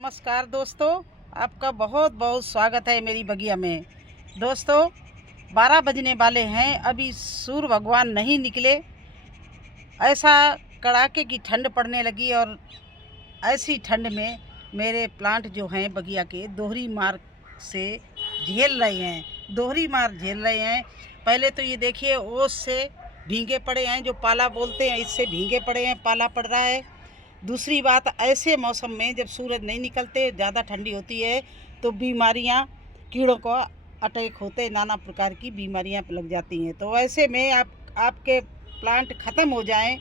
नमस्कार दोस्तों, आपका बहुत बहुत स्वागत है मेरी बगिया में। दोस्तों 12 बजने वाले हैं, अभी सूर्य भगवान नहीं निकले। ऐसा कड़ाके की ठंड पड़ने लगी और ऐसी ठंड में मेरे प्लांट जो हैं बगिया के दोहरी मार से झेल रहे हैं, दोहरी मार झेल रहे हैं। पहले तो ये देखिए ओस से भीगे पड़े हैं, जो पाला बोलते हैं, इससे भीगे पड़े हैं, पाला पड़ रहा है। दूसरी बात, ऐसे मौसम में जब सूरज नहीं निकलते, ज़्यादा ठंडी होती है, तो बीमारियां, कीड़ों को अटैक होते, नाना प्रकार की बीमारियां लग जाती हैं। तो ऐसे में आपके प्लांट ख़त्म हो जाएं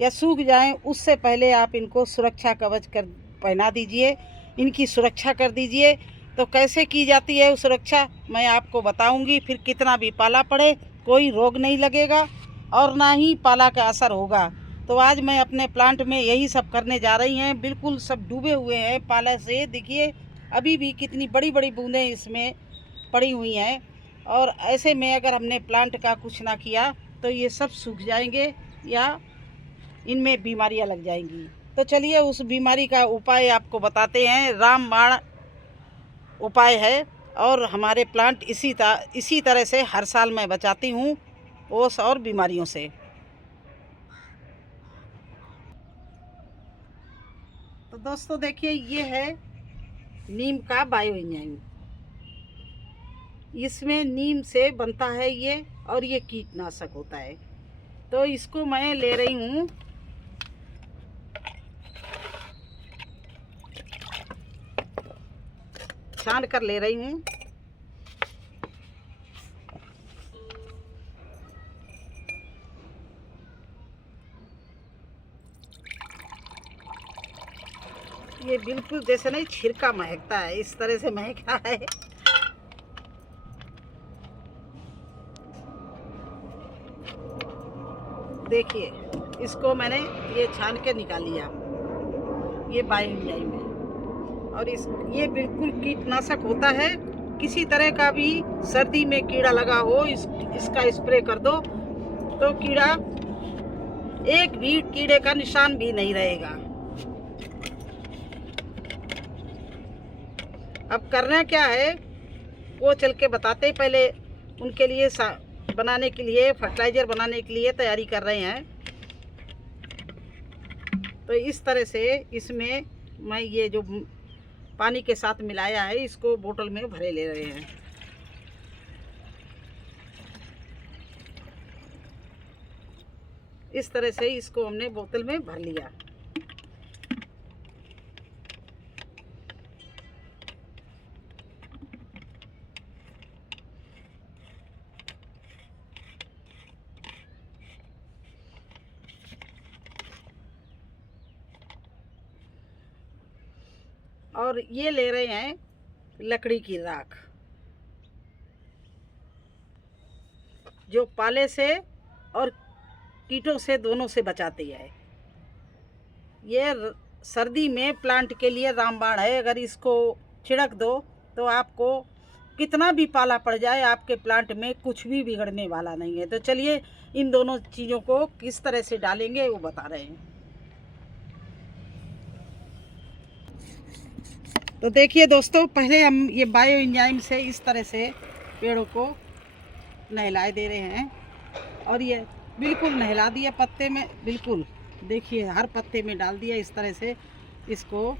या सूख जाएं, उससे पहले आप इनको सुरक्षा कवच कर पहना दीजिए, इनकी सुरक्षा कर दीजिए। तो कैसे की जाती है वो सुरक्षा मैं आपको बताऊंगी। फिर कितना भी पाला पड़े कोई रोग नहीं लगेगा और ना ही पाला का असर होगा। तो आज मैं अपने प्लांट में यही सब करने जा रही हैं। बिल्कुल सब डूबे हुए हैं पाले से, देखिए अभी भी कितनी बड़ी बड़ी बूंदें इसमें पड़ी हुई हैं। और ऐसे में अगर हमने प्लांट का कुछ ना किया तो ये सब सूख जाएंगे या इनमें बीमारियां लग जाएंगी। तो चलिए उस बीमारी का उपाय आपको बताते हैं। रामबाण उपाय है और हमारे प्लांट इसी तरह से हर साल मैं बचाती हूँ ओस और बीमारियों से। तो दोस्तों देखिए, ये है नीम का बायो इंजाइम। इसमें नीम से बनता है ये, और ये कीटनाशक होता है। तो इसको मैं ले रही हूँ, छान कर ले रही हूँ। ये बिल्कुल जैसे नहीं छिड़का महकता है, इस तरह से महका है। देखिए इसको मैंने ये छान के निकाल लिया, ये बायो इंजाइम है। और ये बिल्कुल कीटनाशक होता है। किसी तरह का भी सर्दी में कीड़ा लगा हो, इसका स्प्रे कर दो तो कीड़ा, एक भी कीड़े का निशान भी नहीं रहेगा। अब करना क्या है वो चल के बताते। पहले उनके लिए बनाने के लिए, फर्टिलाइज़र बनाने के लिए तैयारी कर रहे हैं। तो इस तरह से इसमें मैं ये जो पानी के साथ मिलाया है, इसको बोतल में भरे ले रहे हैं। इस तरह से इसको हमने बोतल में भर लिया। और ये ले रहे हैं लकड़ी की राख, जो पाले से और कीटों से दोनों से बचाती है। ये सर्दी में प्लांट के लिए रामबाण है। अगर इसको छिड़क दो तो आपको कितना भी पाला पड़ जाए, आपके प्लांट में कुछ भी बिगड़ने वाला नहीं है। तो चलिए इन दोनों चीज़ों को किस तरह से डालेंगे वो बता रहे हैं। तो देखिए दोस्तों, पहले हम ये बायो इंजाइम से इस तरह से पेड़ों को नहलाए दे रहे हैं। और ये बिल्कुल नहला दिया पत्ते में, बिल्कुल देखिए हर पत्ते में डाल दिया इस तरह से। इसको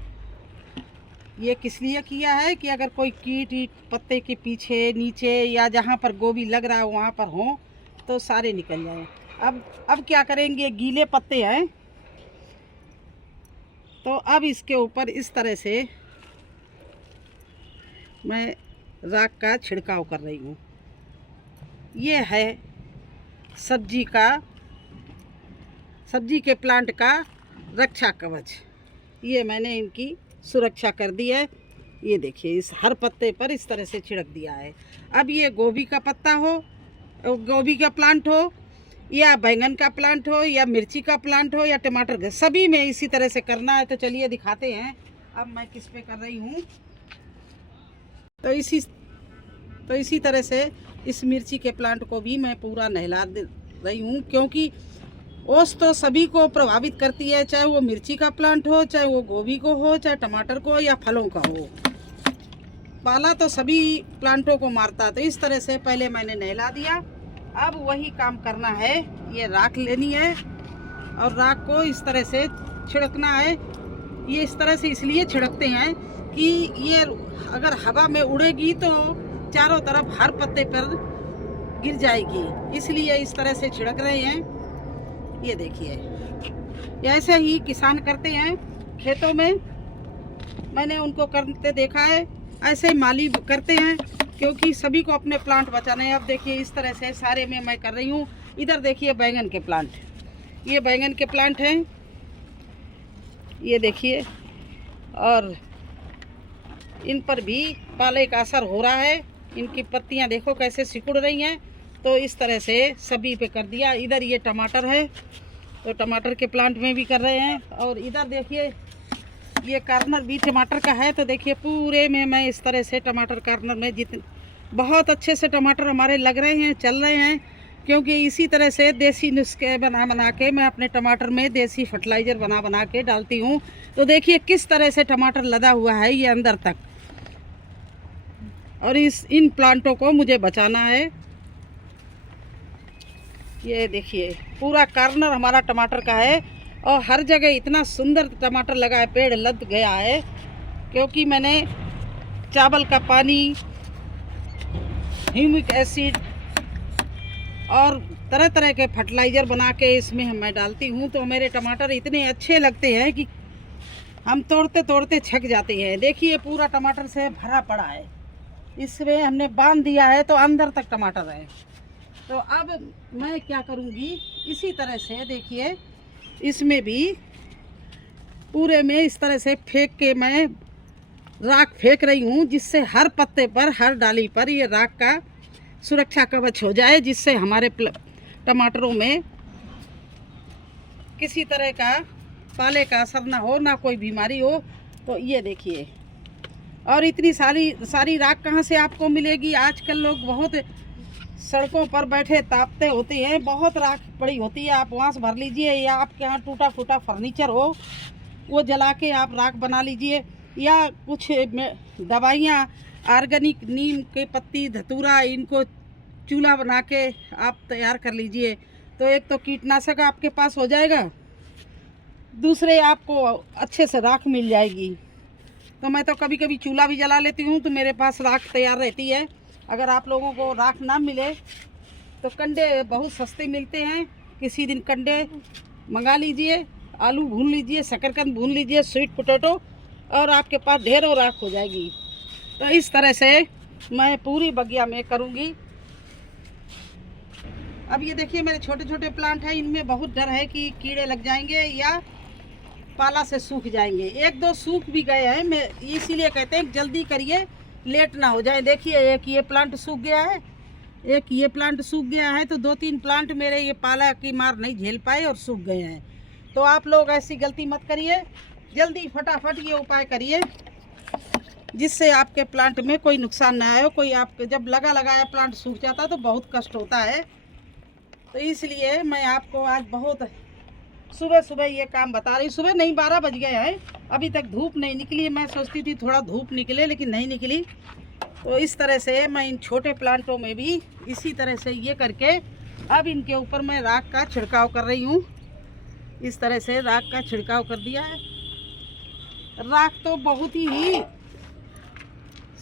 ये किस लिए किया है कि अगर कोई कीट पत्ते के पीछे, नीचे या जहाँ पर गोभी लग रहा हो वहाँ पर हो तो सारे निकल जाए। अब क्या करेंगे, गीले पत्ते हैं तो अब इसके ऊपर इस तरह से मैं राख का छिड़काव कर रही हूँ। ये है सब्जी के प्लांट का रक्षा कवच। ये मैंने इनकी सुरक्षा कर दी है। ये देखिए इस हर पत्ते पर इस तरह से छिड़क दिया है। अब ये गोभी का पत्ता हो, गोभी का प्लांट हो, या बैंगन का प्लांट हो, या मिर्ची का प्लांट हो, या टमाटर का, सभी में इसी तरह से करना है। तो चलिए दिखाते हैं अब मैं किस पे कर रही हूँ। तो इसी तरह से इस मिर्ची के प्लांट को भी मैं पूरा नहला दे रही हूँ, क्योंकि ओस तो सभी को प्रभावित करती है, चाहे वो मिर्ची का प्लांट हो, चाहे वो गोभी को हो, चाहे टमाटर को या फलों का हो। पाला तो सभी प्लांटों को मारता है। तो इस तरह से पहले मैंने नहला दिया। अब वही काम करना है, ये राख लेनी है और राख को इस तरह से छिड़कना है। ये इस तरह से इसलिए छिड़कते हैं कि ये अगर हवा में उड़ेगी तो चारों तरफ हर पत्ते पर गिर जाएगी, इसलिए इस तरह से छिड़क रहे हैं। ये देखिए, ऐसे ही किसान करते हैं खेतों में, मैंने उनको करते देखा है। ऐसे ही माली करते हैं, क्योंकि सभी को अपने प्लांट बचाने हैं। अब देखिए इस तरह से सारे में मैं कर रही हूँ। इधर देखिए बैंगन के प्लांट, ये बैंगन के प्लांट हैं, ये देखिए, और इन पर भी पाले का असर हो रहा है। इनकी पत्तियां देखो कैसे सिकुड़ रही हैं। तो इस तरह से सभी पे कर दिया। इधर ये टमाटर है, तो टमाटर के प्लांट में भी कर रहे हैं। और इधर देखिए ये कार्नर भी टमाटर का है, तो देखिए पूरे में मैं इस तरह से टमाटर कार्नर में जितने बहुत अच्छे से टमाटर हमारे लग रहे हैं, चल रहे हैं। क्योंकि इसी तरह से देसी नुस्खे बना बना के मैं अपने टमाटर में देसी फर्टिलाइज़र बना बना के डालती हूँ। तो देखिए किस तरह से टमाटर लदा हुआ है ये अंदर तक। और इन प्लांटों को मुझे बचाना है। ये देखिए पूरा कार्नर हमारा टमाटर का है, और हर जगह इतना सुंदर टमाटर लगा है, पेड़ लद गया है। क्योंकि मैंने चावल का पानी, ह्यूमिक एसिड और तरह तरह के फर्टिलाइज़र बना के इसमें मैं डालती हूँ। तो मेरे टमाटर इतने अच्छे लगते हैं कि हम तोड़ते तोड़ते छक जाते हैं। देखिए पूरा टमाटर से भरा पड़ा है, इसमें हमने बांध दिया है तो अंदर तक टमाटर है। तो अब मैं क्या करूँगी, इसी तरह से देखिए इसमें भी पूरे में इस तरह से फेंक के मैं राख फेंक रही हूँ, जिससे हर पत्ते पर, हर डाली पर ये राख का सुरक्षा कवच हो जाए, जिससे हमारे टमाटरों में किसी तरह का पाले का असर ना हो, ना कोई बीमारी हो। तो ये देखिए, और इतनी सारी राख कहाँ से आपको मिलेगी। आजकल लोग बहुत सड़कों पर बैठे तापते होते हैं, बहुत राख पड़ी होती है, आप वहाँ से भर लीजिए। या आपके यहाँ टूटा फूटा फर्नीचर हो, वो जला के आप राख बना लीजिए। या कुछ दवाइयाँ ऑर्गेनिक, नीम के पत्ती, धतूरा, इनको चूल्हा बना के आप तैयार कर लीजिए। तो एक तो कीटनाशक आपके पास हो जाएगा, दूसरे आपको अच्छे से राख मिल जाएगी। तो मैं तो कभी कभी चूल्हा भी जला लेती हूँ, तो मेरे पास राख तैयार रहती है। अगर आप लोगों को राख ना मिले तो कंडे बहुत सस्ते मिलते हैं, किसी दिन कंडे मंगा लीजिए, आलू भून लीजिए, शकरकंद भून लीजिए, स्वीट पोटैटो, और आपके पास ढेरों राख हो जाएगी। तो इस तरह से मैं पूरी बगिया में करूँगी। अब ये देखिए मेरे छोटे छोटे प्लांट हैं, इनमें बहुत डर है कि कीड़े लग जाएंगे या पाला से सूख जाएंगे। एक दो सूख भी गए हैं, मैं इसीलिए कहते हैं जल्दी करिए, लेट ना हो जाए। देखिए एक ये प्लांट सूख गया है, एक ये प्लांट सूख गया है, तो 2-3 प्लांट मेरे ये पाला की मार नहीं झेल पाए और सूख गए हैं। तो आप लोग ऐसी गलती मत करिए, जल्दी फटाफट ये उपाय करिए, जिससे आपके प्लांट में कोई नुकसान ना आए। कोई आपके जब लगा लगाया प्लांट सूख जाता तो बहुत कष्ट होता है। तो इसलिए मैं आपको आज बहुत सुबह सुबह ये काम बता रही। सुबह नहीं, 12 बज गए हैं, अभी तक धूप नहीं निकली। मैं सोचती थी थोड़ा धूप निकले, लेकिन नहीं निकली। तो इस तरह से मैं इन छोटे प्लांटों में भी इसी तरह से ये करके अब इनके ऊपर मैं राख का छिड़काव कर रही हूँ। इस तरह से राख का छिड़काव कर दिया है। राख तो बहुत ही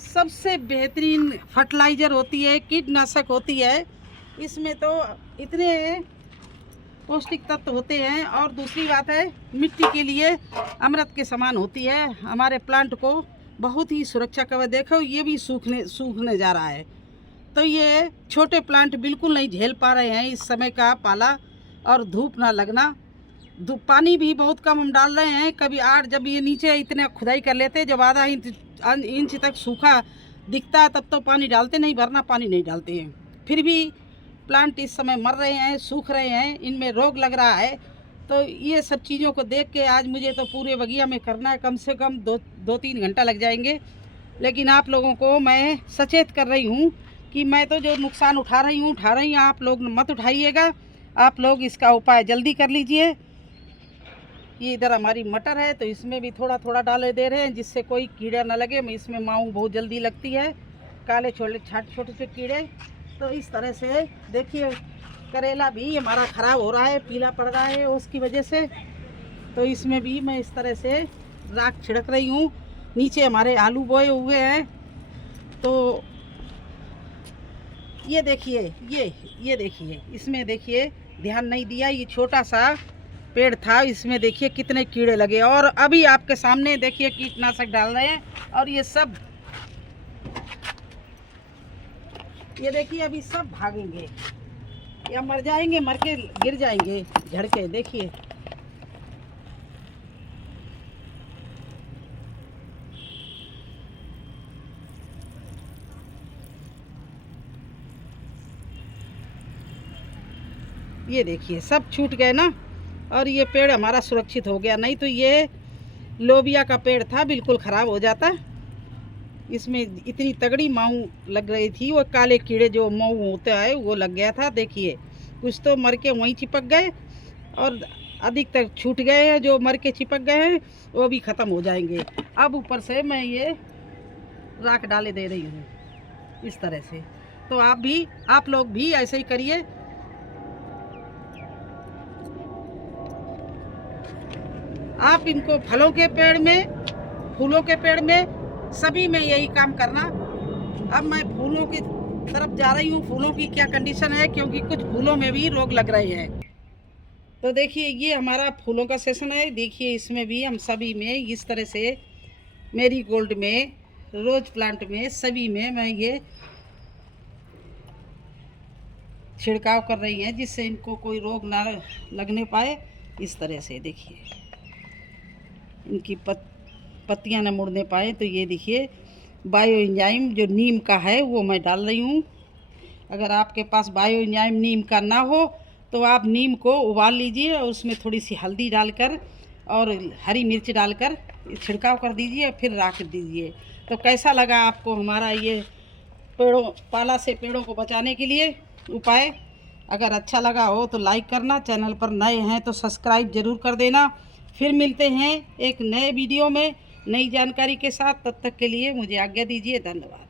सबसे बेहतरीन फर्टिलाइज़र होती है, कीटनाशक होती है। इसमें तो इतने पौष्टिक तत्व होते हैं, और दूसरी बात है मिट्टी के लिए अमृत के समान होती है। हमारे प्लांट को बहुत ही सुरक्षा कवच। देखो ये भी सूखने जा रहा है। तो ये छोटे प्लांट बिल्कुल नहीं झेल पा रहे हैं इस समय का पाला और धूप ना लगना। पानी भी बहुत कम हम डाल रहे हैं। कभी जब ये नीचे इतने खुदाई कर लेते, जब आधा इंच तक सूखा दिखता है तब तो पानी डालते नहीं, वरना पानी नहीं डालते हैं। फिर भी प्लांट इस समय मर रहे हैं, सूख रहे हैं, इनमें रोग लग रहा है। तो ये सब चीज़ों को देख के आज मुझे तो पूरे बगिया में करना है, कम से कम 2-3 घंटा लग जाएंगे। लेकिन आप लोगों को मैं सचेत कर रही हूँ कि मैं तो जो नुकसान उठा रही हूँ, आप लोग मत उठाइएगा। आप लोग इसका उपाय जल्दी कर लीजिए। ये इधर हमारी मटर है तो इसमें भी थोड़ा थोड़ा डाले दे रहे हैं जिससे कोई कीड़ा ना लगे। मैं इसमें माऊँ बहुत जल्दी लगती है, काले छोटे छोटे से कीड़े। तो इस तरह से देखिए करेला भी हमारा ख़राब हो रहा है, पीला पड़ रहा है उसकी वजह से। तो इसमें भी मैं इस तरह से राख छिड़क रही हूँ। नीचे हमारे आलू बोए हुए हैं। तो ये देखिए, ये देखिए, इसमें देखिए ध्यान नहीं दिया, ये छोटा सा पेड़ था, इसमें देखिए कितने कीड़े लगे। और अभी आपके सामने देखिए कीटनाशक डाल रहे हैं और ये सब, ये देखिए अभी सब भागेंगे या मर जाएंगे, मर के गिर जाएंगे झड़ के। देखिए ये देखिए सब छूट गए ना, और ये पेड़ हमारा सुरक्षित हो गया। नहीं तो ये लोबिया का पेड़ था, बिल्कुल ख़राब हो जाता। इसमें इतनी तगड़ी माऊ लग रही थी, वो काले कीड़े जो माऊ होता है वो लग गया था। देखिए कुछ तो मर के वहीं चिपक गए और अधिकतर छूट गए हैं। जो मर के चिपक गए हैं वो भी ख़त्म हो जाएंगे। अब ऊपर से मैं ये राख डाले दे रही हूँ इस तरह से। तो आप लोग भी ऐसे ही करिए। आप इनको फलों के पेड़ में, फूलों के पेड़ में, सभी में यही काम करना। अब मैं फूलों की तरफ जा रही हूँ। फूलों की क्या कंडीशन है, क्योंकि कुछ फूलों में भी रोग लग रहे हैं। तो देखिए ये हमारा फूलों का सेशन है। देखिए इसमें भी हम सभी में इस तरह से, मेरीगोल्ड में, रोज प्लांट में, सभी में मैं ये छिड़काव कर रही हैं जिससे इनको कोई रोग ना लगने पाए। इस तरह से देखिए इनकी पत्तियां न मुड़ने पाए। तो ये देखिए बायो एंजाइम जो नीम का है वो मैं डाल रही हूँ। अगर आपके पास बायो एंजाइम नीम का ना हो तो आप नीम को उबाल लीजिए और उसमें थोड़ी सी हल्दी डालकर और हरी मिर्च डालकर छिड़काव कर दीजिए, फिर राख दीजिए। तो कैसा लगा आपको हमारा ये पाला से पेड़ों को बचाने के लिए उपाय? अगर अच्छा लगा हो तो लाइक करना, चैनल पर नए हैं तो सब्सक्राइब ज़रूर कर देना। फिर मिलते हैं एक नए वीडियो में नई जानकारी के साथ। तब तक के लिए मुझे आज्ञा दीजिए। धन्यवाद।